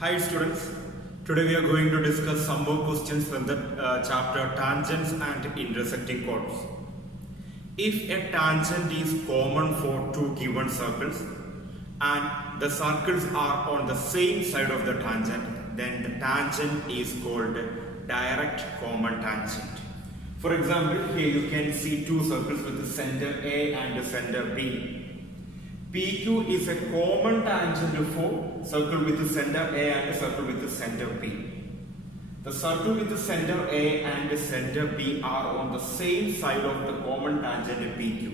Hi students, today we are going to discuss some more questions from the chapter Tangents and Intersecting Chords. If a tangent is common for two given circles and the circles are on the same side of the tangent, then the tangent is called direct common tangent. For example, here you can see two circles with the center A and the center B. PQ is a common tangent for circle with the center A and the circle with the center B. The circle with the center A and the center B are on the same side of the common tangent PQ.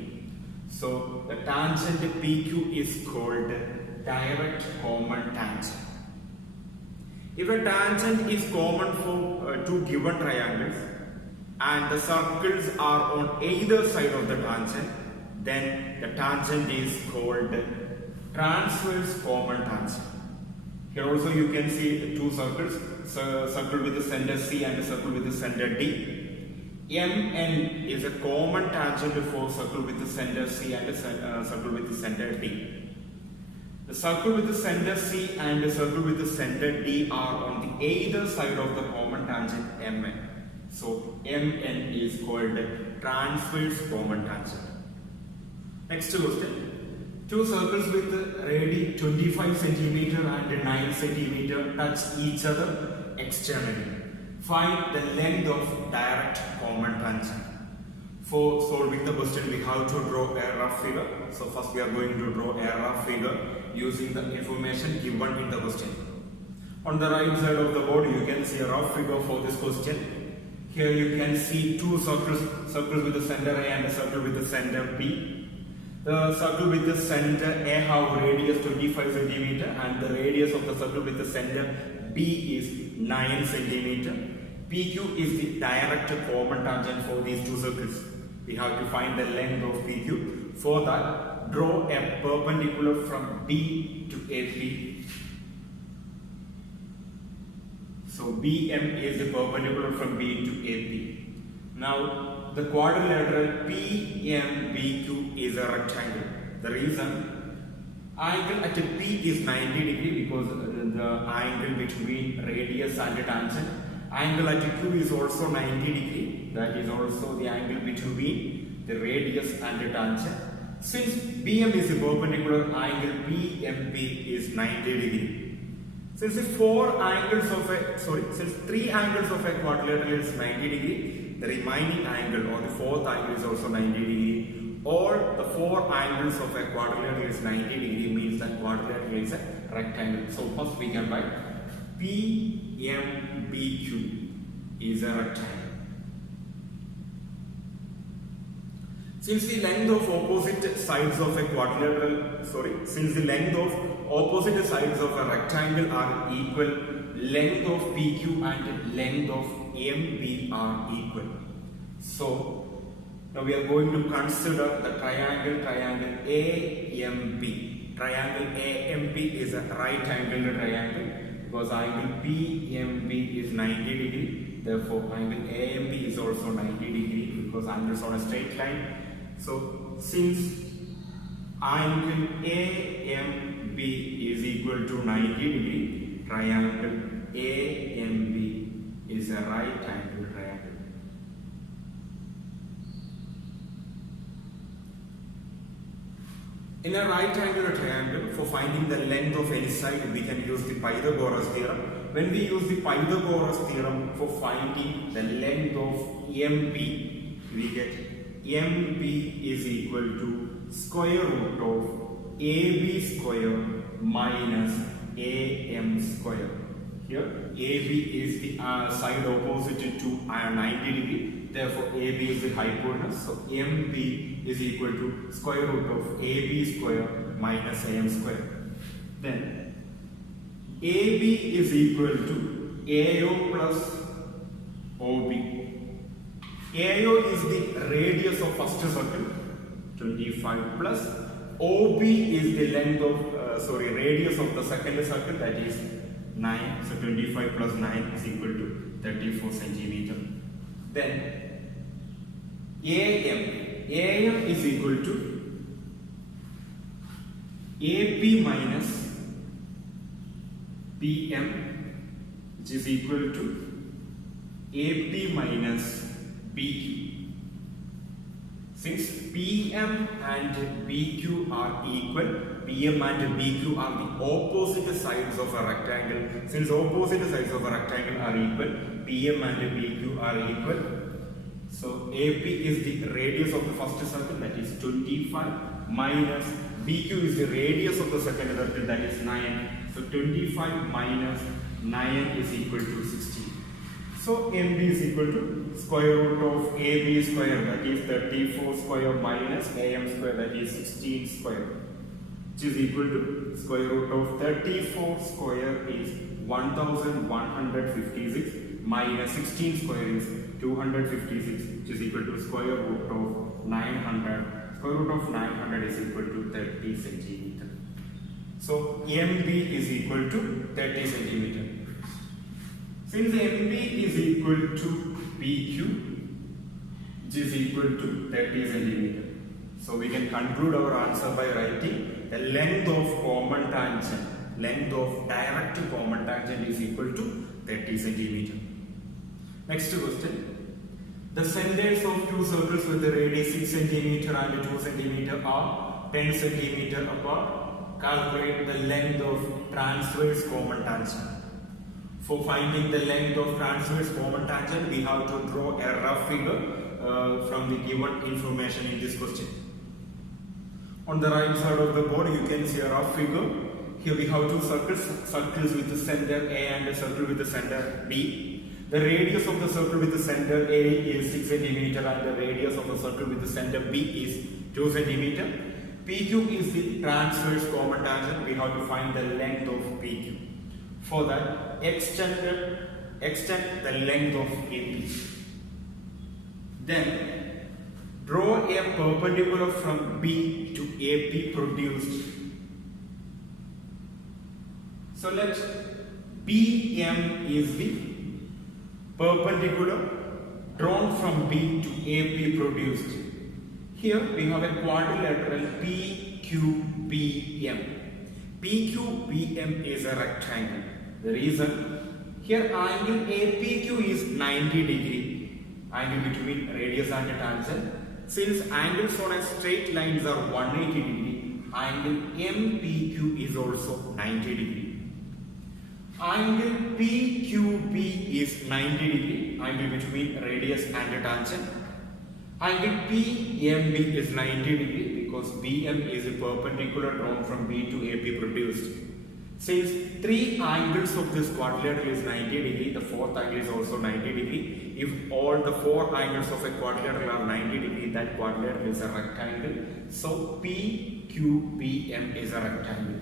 So the tangent PQ is called direct common tangent. If a tangent is common for two given triangles and the circles are on either side of the tangent, then the tangent is called transverse common tangent. Here also you can see the two circles, circle with the center C and a circle with the center D. MN is a common tangent for circle with the center C and a circle with the center D. The circle with the center C and the circle with the center D are on the either side of the common tangent MN. So MN is called transverse common tangent. Next question. Two circles with radius 25 cm and 9 cm touch each other externally. Find the length of direct common tangent. For solving the question, we have to draw a rough figure. So first we are going to draw a rough figure using the information given in the question. On the right side of the board, you can see a rough figure for this question. Here you can see two circles with the center A and a circle with the center B. The circle with the center A have radius 25 cm and the radius of the circle with the center B is 9 cm. PQ is the direct common tangent for these two circles. We have to find the length of PQ. For that, draw a perpendicular from B to AP. So BM is the perpendicular from B to AP. Now the quadrilateral PMBQ is a rectangle. The reason, angle at P is 90 degree because the angle between radius and the tangent. Angle at Q is also 90 degree. That is also the angle between the radius and the tangent. Since BM is a perpendicular, angle PMB is 90 degree. Since three angles of a quadrilateral is 90 degree, the remaining angle or the fourth angle is also 90 degree. Or the four angles of a quadrilateral is 90 degree means that quadrilateral is a rectangle. So first we can write PMBQ is a rectangle. Since the length of opposite sides of a rectangle are equal, length of PQ and length of MB are equal. So now we are going to consider the triangle AMB. Triangle AMB is a right angled triangle because angle PMB is 90 degree. Therefore, angle AMB is also 90 degree because angle is on a straight line. So since angle AMB is equal to 90 degree, triangle AMB is a right angle triangle. In a right angle triangle, for finding the length of any side, we can use the Pythagoras theorem. When we use the Pythagoras theorem for finding the length of MB, we get MB is equal to square root of AB square minus AM square. Here AB is the side opposite to 90 degree. Therefore AB is the hypotenuse. So MB is equal to square root of AB square minus AM square. Then AB is equal to AO plus OB. AO is the radius of first circle, 25 plus OB is the length of radius of the second circle, that is 9. So 25 plus 9 is equal to 34 centimeter. Then AM is equal to AP minus PM, which is equal to AP minus BQ. Since PM and BQ are equal, PM and BQ are the opposite sides of a rectangle. Since opposite sides of a rectangle are equal, PM and BQ are equal. So AP is the radius of the first circle, that is 25, minus BQ is the radius of the second circle, that is 9. So 25 minus 9 is equal to 16. So MB is equal to square root of AB square, that is 34 square, minus AM square, that is 16 square, which is equal to square root of 34 square is 1156, minus 16 square is 256, which is equal to square root of 900. Square root of 900 is equal to 30 centimeter. So MB is equal to 30 centimeter. Since MB is equal to BQ, which is equal to 30 centimeter, so we can conclude our answer by writing the length of common tangent, length of direct common tangent is equal to 30 centimeter. Next question. The centers of two circles with the radius 6 centimeter and 2 centimeter are 10 centimeter apart. Calculate the length of transverse common tangent. For finding the length of transverse common tangent, we have to draw a rough figure from the given information in this question. On the right side of the board, you can see a rough figure. Here we have two circles with the center A and a circle with the center B. The radius of the circle with the center A is 6 centimeter and the radius of the circle with the center B is 2 centimeter. PQ is the transverse common tangent. We have to find the length of PQ. For that, extend the length of AP. Then draw a perpendicular from B to AP produced. So let BM is the perpendicular drawn from B to AP produced. Here we have a quadrilateral PQBM. PQBM is a rectangle. The reason, here angle APQ is 90 degree, angle between radius and tangent. Since angles on a straight lines are 180 degree, angle MPQ is also 90 degree. Angle PQB is 90 degree, angle between radius and tangent. Angle PMB is 90 degree because BM is a perpendicular drawn from B to AP produced. Since three angles of this quadrilateral is 90 degree, the fourth angle is also 90 degree. If all the four angles of a quadrilateral are 90 degree, that quadrilateral is a rectangle. So PQBM is a rectangle.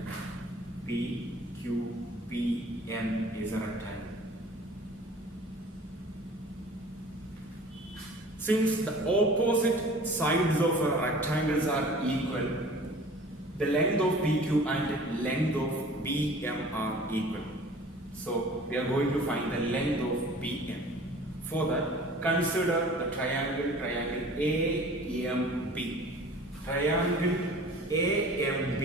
PQBM is a rectangle. Since the opposite sides of a rectangles are equal, the length of PQ and length of BM are equal. So we are going to find the length of BM. For that, consider the triangle AMB. Triangle AMB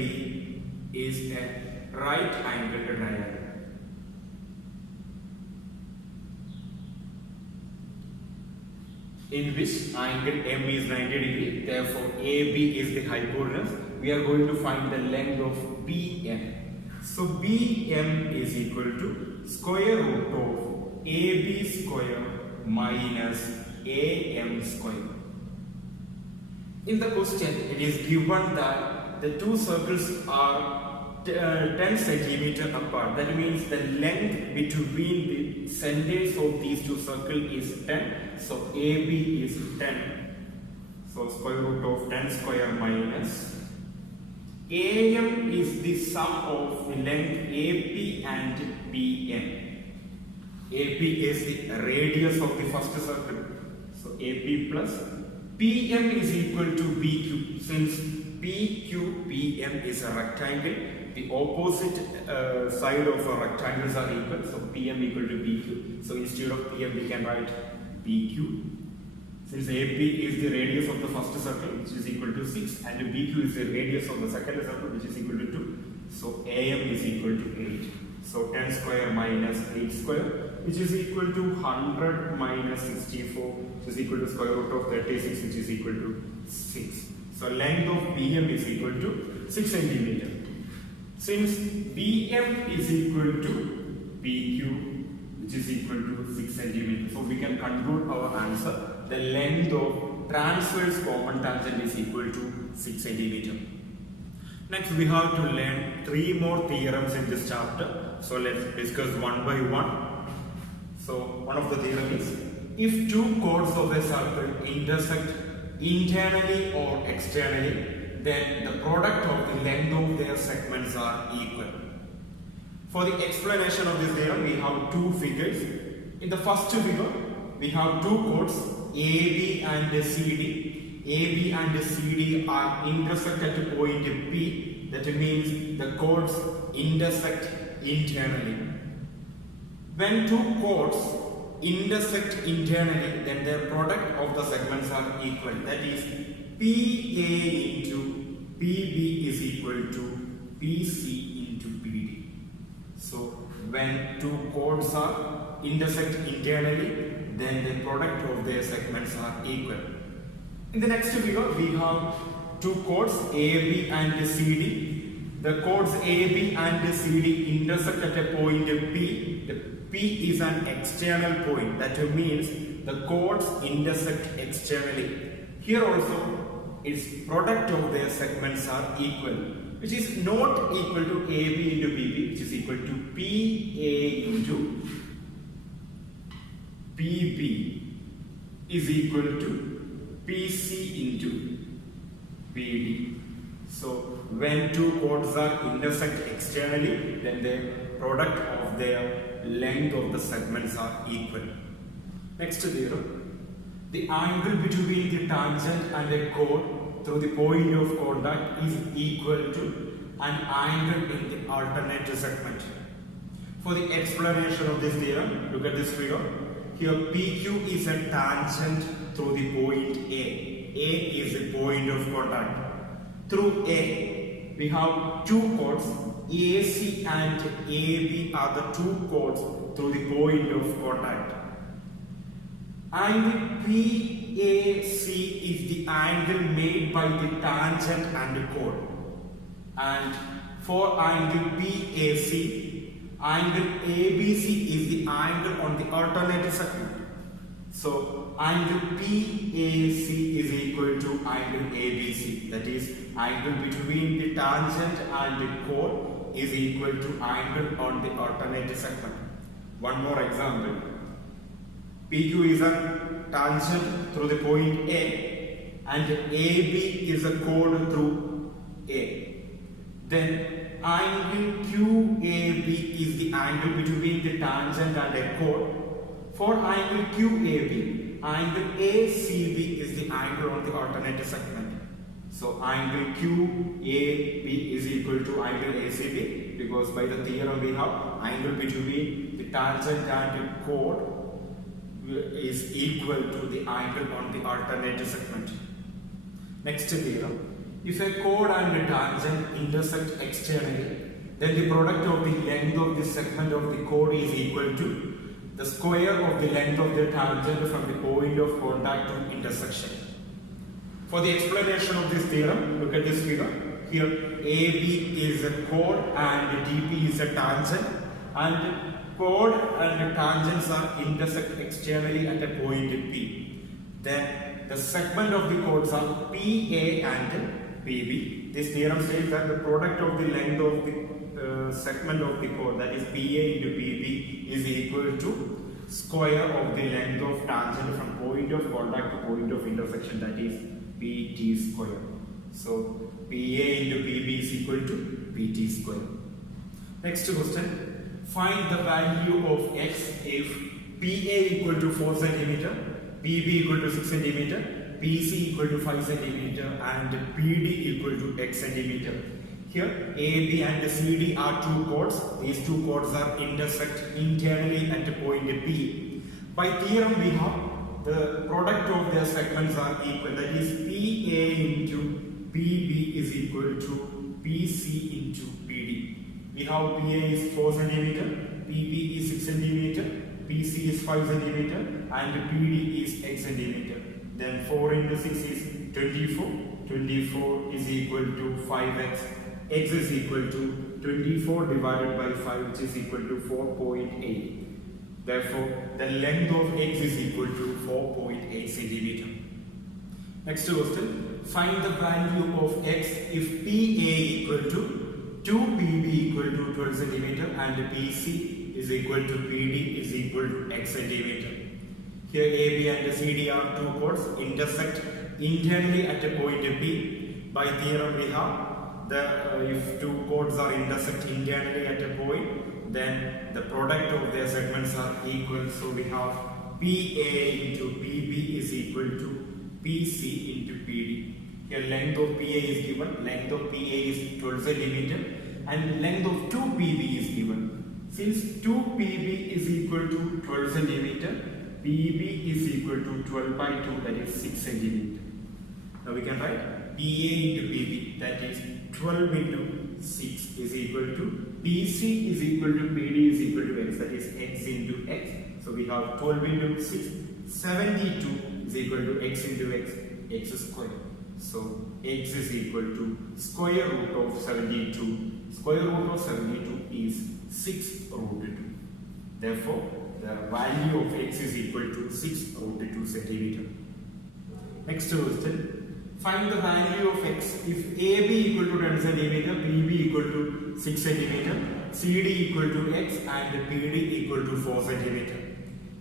is a right angled triangle. In which angle M is 90 degree, therefore AB is the hypotenuse. We are going to find the length of BM. So BM is equal to square root of AB square minus AM square. In the question, it is given that the two circles are 10 centimeter apart. That means the length between the centers of these two circles is 10. So AB is 10. So square root of 10 square minus AM is the sum of the length AP and BM. AP is the radius of the first circle. So AP plus PM is equal to BQ. Since PQBM is a rectangle, the opposite side of a rectangles are equal. So PM equal to BQ. So instead of PM we can write BQ. Since AP is the radius of the first circle, which is equal to 6, and BQ is the radius of the second circle, which is equal to 2. So AM is equal to 8. So 10 square square minus 8 square, which is equal to 100 minus 64, which is equal to square root of 36, which is equal to 6. So length of BM is equal to 6 centimeter. Since BM is equal to PQ, which is equal to 6 centimeter, so we can conclude our answer. The length of transverse common tangent is equal to 6 centimeter. Next, we have to learn 3 more theorems in this chapter. So let's discuss one by one. So one of the theorem is, if two chords of a circle intersect internally or externally, then the product of the length of their segments are equal. For the explanation of this theorem, we have two figures. In the first figure, we have two chords AB and CD. AB and CD are intersect at a point P. That means the chords intersect internally. When two chords intersect internally, then their product of the segments are equal. That is, PA into PB is equal to PC into PD. So when two chords are intersect internally, then the product of their segments are equal. In the next figure, we have two chords AB and CD. The chords AB and CD intersect at a point P. The P is an external point. That means the chords intersect externally. Here also, its product of their segments are equal, which is not equal to AB into PB, which is equal to PA into PB is equal to PC into PD. So when two chords are intersect externally, then the product of their length of the segments are equal. Next theorem, the angle between the tangent and a chord through the point of contact is equal to an angle in the alternate segment. For the explanation of this theorem, look at this figure. Here PQ is a tangent through the point A. A is the point of contact. Through A, we have two chords. AC and AB are the two chords through the point of contact. Angle PAC is the angle made by the tangent and the chord. And for angle PAC, angle ABC is the angle on the alternate segment. So angle PAC is equal to angle ABC. That is, angle between the tangent and the chord is equal to angle on the alternate segment. One more example. PQ is a tangent through the point A and AB is a chord through A. Then angle QAB is the angle between the tangent and a chord. For angle QAB, angle ACB is the angle on the alternate segment. So angle QAB is equal to angle ACB, because by the theorem we have angle between the tangent and the chord is equal to the angle on the alternate segment. Next theorem, if a chord and a tangent intersect externally, then the product of the length of the segment of the chord is equal to the square of the length of the tangent from the point of contact to intersection. For the explanation of this theorem, look at this figure. Here AB is a chord and DP is a tangent, and chord and tangents are intersect externally at a point P. Then the segment of the chords are PA and PB. This theorem says that the product of the length of the segment of the chord, that is PA into PB, is equal to square of the length of tangent from point of contact to point of intersection, that is PT square. So PA into PB is equal to PT square. Next question, find the value of X if PA equal to 4 cm, PB equal to 6 cm, PC equal to 5 cm and PD equal to X cm. Here AB and CD are two chords. These two chords are intersect internally at a point P. By theorem we have the product of their segments are equal. That is PA into PB is equal to PC into PD. We have PA is 4 cm, PB is 6 centimeter, PC is 5 centimeter, and PD is x centimeter. Then 4 into 6 is 24. 24 is equal to 5x. X is equal to 24 divided by 5, which is equal to 4.8. Therefore, the length of x is equal to 4.8 centimeter. Next question. Find the value of x if PA equal to 2PB equal to 12 centimeter and PC is equal to PD is equal to x centimeter. Here AB and CD are two chords intersect internally at a point B. By theorem we have if two chords are intersect internally at a point, then the product of their segments are equal. So we have PA into PB is equal to PC into PD. Here length of PA is given, length of PA is 12 centimeter and length of 2PB is given. Since 2PB is equal to 12 centimeter, PB is equal to 12 by 2, that is 6 centimeter. Now we can write PA into PB, that is 12 into 6 is equal to PC is equal to PD is equal to x, that is x into x. So we have 12 into 6, 72 is equal to x into x, x square. So x is equal to square root of 72. Square root of 72 is 6 root 2. Therefore, the value of x is equal to 6 root 2 centimeter. Next question. Find the value of x if AB equal to 10 centimeter, BB equal to 6 centimeter, CD equal to x and PD equal to 4 centimeter.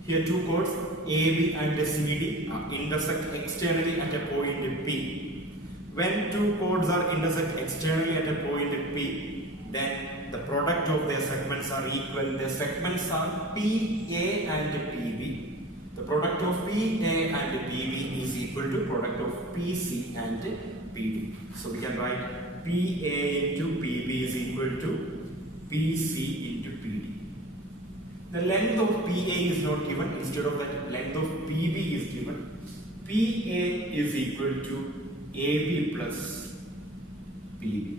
Here two chords AB and CD intersect externally at a point P. When two chords are intersect externally at a point P, then the product of their segments are equal. Their segments are PA and PB. The product of PA and PB is equal to product of PC and PD. So we can write PA into PB is equal to PC into PD. The length of PA is not given. Instead of that, length of PB is given. PA is equal to AB plus PB.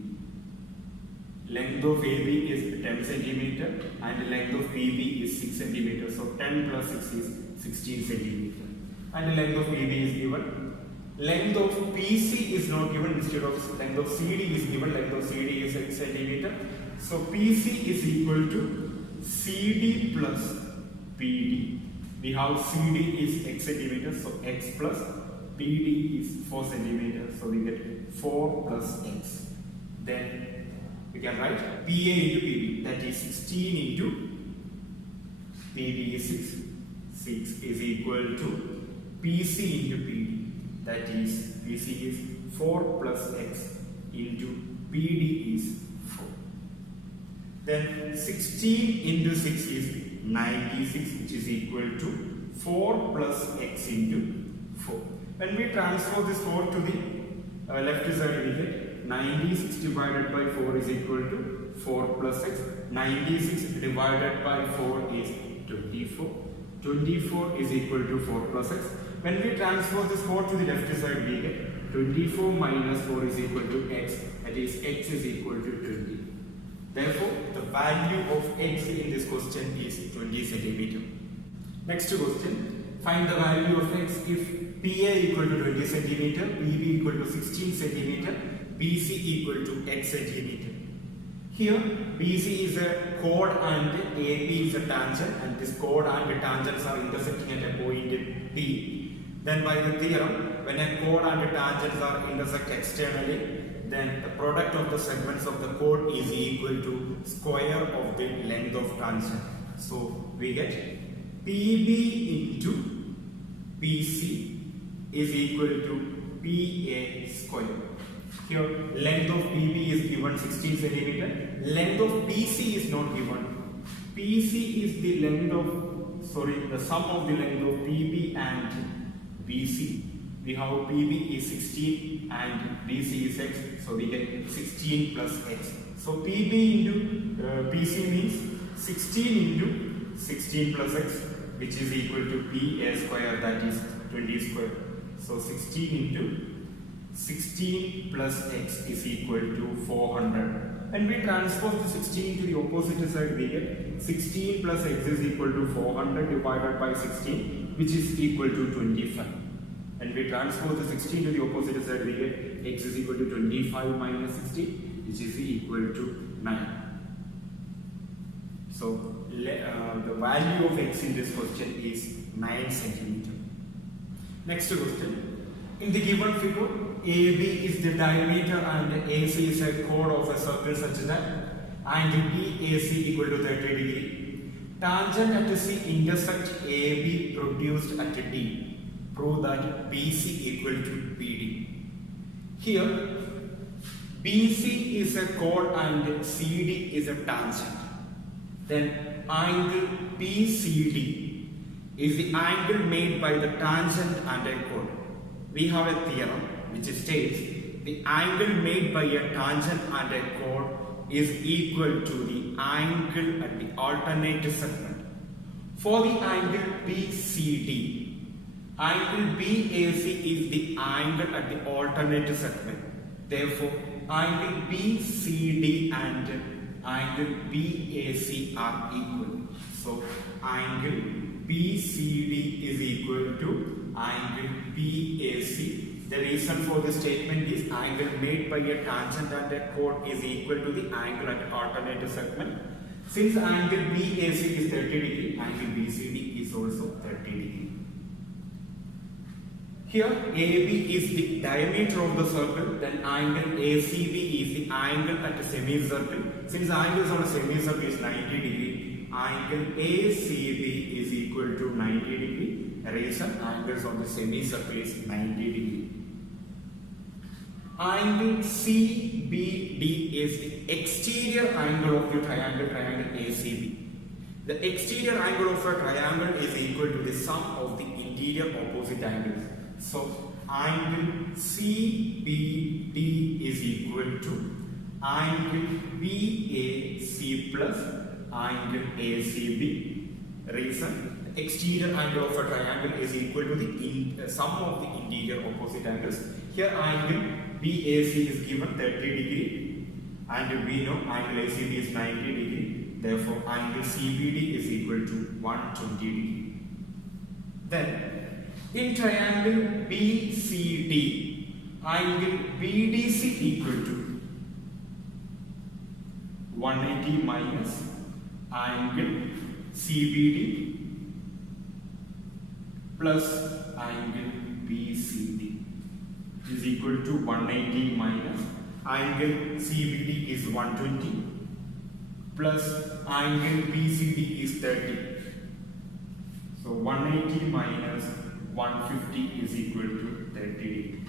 Length of AB is 10 centimeter and length of PB is 6 centimeter. So 10 plus 6 is 16 centimeter. And the length of PB is given. Length of PC is not given. Instead of length of CD is given. Length of CD is 6 centimeter. So PC is equal to CD plus PD. We have CD is x centimeter. So x plus PD is 4 centimeter. So we get 4 plus x. Then we can write PA into PB, that is 16 into PB is 6. 6 is equal to PC into PD, that is PC is 4 plus x into PD is 4. Then 16 into 6 is 96, which is equal to 4 plus x into 4. When we transfer this 4 to the left side, we get 96 divided by 4 is equal to 4 plus x. 96 divided by 4 is 24. 24 is equal to 4 plus x. When we transfer this 4 to the left side, we get 24 minus 4 is equal to x. That is x is equal to 20. Therefore, the value of x in this question is 20 centimeter. Next question. Find the value of x if PA equal to 20 centimeter, PB equal to 16 centimeter, BC equal to x centimeter. Here BC is a chord and AB is a tangent, and this chord and tangents are intersecting at a point P. Then by the theorem, when a chord and tangents are intersect externally, then the product of the segments of the chord is equal to square of the length of tangent. So we get PB into PC is equal to PA square. Here length of PB is given 16 centimeter. Length of PC is not given. PC is the length of, the sum of the length of PB and BC. We have PB is 16 and BC is x. So we get 16 plus x. So PB into PC means 16 into 16 plus x, which is equal to PA square, that is 20 square. So 16 into 16 plus x is equal to 400. When we transpose the 16 to the opposite side, we get 16 plus x is equal to 400 divided by 16, which is equal to 25. When we transpose the 16 to the opposite side, we get x is equal to 25 minus 16, which is equal to 9. So the value of x in this question is 9 centimeter. Next question. In the given figure, AB is the diameter and AC is a chord of a circle such that angle BAC equal to 30 degree. Tangent at C intersect AB produced at D. Prove that BC equal to BD. Here, BC is a chord and CD is a tangent. Then angle BCD is the angle made by the tangent and a chord. We have a theorem which states the angle made by a tangent and a chord is equal to the angle at the alternate segment. For the angle BCD, angle BAC is the angle at the alternate segment. Therefore, angle BCD and angle BAC are equal. So, angle BCD is equal to angle BAC. The reason for this statement is angle made by a tangent and a chord is equal to the angle at alternate segment. Since angle BAC is 30 degree, angle BCD is also 30 degree. Here AB is the diameter of the circle, then angle ACB is the angle at a semicircle. Since angles on a semicircle is 90 degree, angle ACB is equal to 90 degree. Reason angles on the semicircle is 90 degree. Angle CBD is the exterior angle of the triangle ACB. The exterior angle of a triangle is equal to the sum of the interior opposite angles. So, angle CBD is equal to angle BAC plus angle ACB. Reason, the exterior angle of a triangle is equal to the sum of the interior opposite angles. Here angle BAC is given 30 degree and we know angle ACB is 90 degree. Therefore, angle CBD is equal to 120 degree. Then, in triangle BCD, angle BDC equal to 180 minus angle CBD plus angle BCD is equal to 180 minus angle CBD is 120 plus angle BCD is 30. So 180 minus 150 is equal to 30 degree.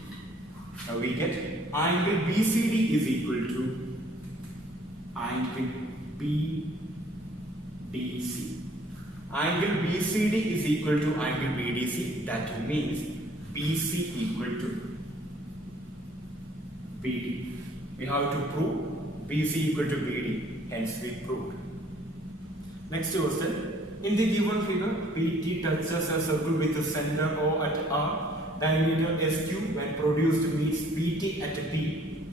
Now we get angle BCD is equal to angle BDC. Angle BCD is equal to angle BDC. That means BC equal to BD. We have to prove BC equal to BD. Hence we proved. Next question. In the given figure, PT touches a circle with a center O at R, diameter SQ when produced meets PT at P.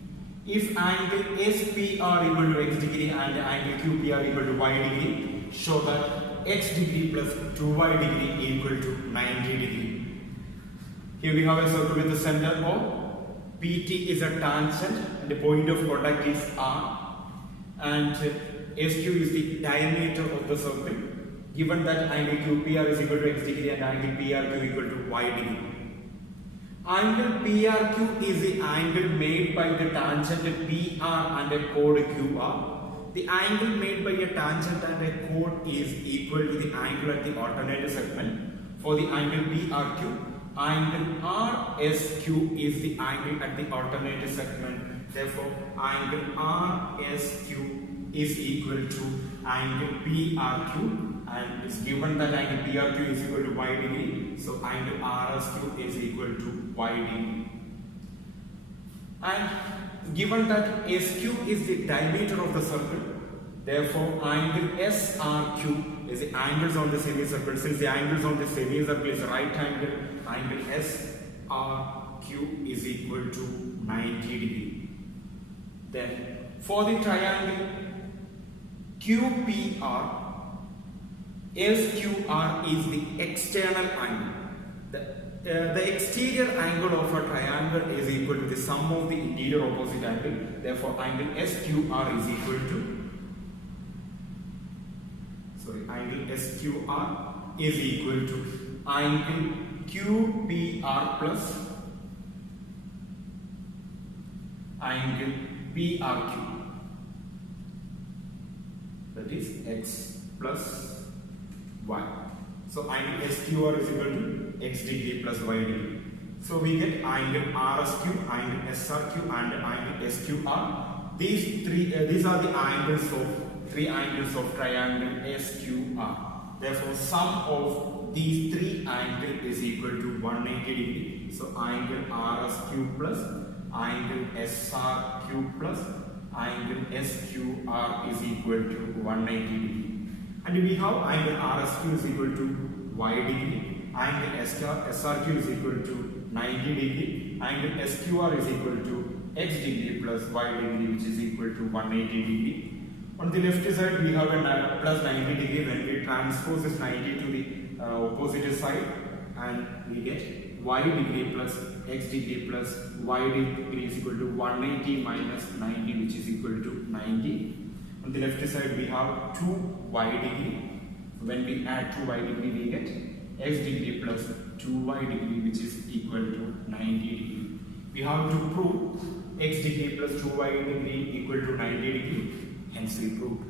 If angle SP are equal to x degree and angle QP are equal to y degree, show that x degree plus 2y degree equal to 90 degree. Here we have a circle with the center O. PT is a tangent and the point of contact is R, and SQ is the diameter of the circle. Given that angle QPR is equal to x degree and angle PRQ equal to y degree. Angle PRQ is the angle made by the tangent PR and a chord QR. The angle made by a tangent and a chord is equal to the angle at the alternate segment. For the angle PRQ, angle RSQ is the angle at the alternate segment. Therefore, angle RSQ is equal to angle PRQ. And it's given that angle PRQ is equal to y degree, so angle RSQ is equal to y degree. And given that SQ is the diameter of the circle, therefore angle SRQ is the angles on the semicircle. Since the angles on the semicircle is right angle, angle SRQ is equal to 90 degree. Then for the triangle QPR, SQR is the external angle. The exterior angle of a triangle is equal to the sum of the interior opposite angle. Therefore, angle SQR is equal to angle QPR plus angle PRQ. That is x plus y. So angle SQR is equal to x degree plus y degree. So we get angle RSQ, angle SRQ, and angle SQR. These are the three angles of triangle SQR. Therefore, sum of these three angles is equal to 180 degree. So angle RSQ plus angle SRQ plus angle SQR is equal to 180 degree. And we have angle RSQ is equal to y degree, angle SRQ is equal to 90 degree, angle SQR is equal to x degree plus y degree, which is equal to 180 degree. On the left side we have a plus 90 degree. When we transpose this 90 to the opposite side, and we get y degree plus x degree plus y degree is equal to 180 minus 90, which is equal to 90. On the left side we have 2y degree. When we add 2y degree, we get x degree plus 2y degree, which is equal to 90 degree. We have to prove x degree plus 2y degree equal to 90 degree. Hence we proved.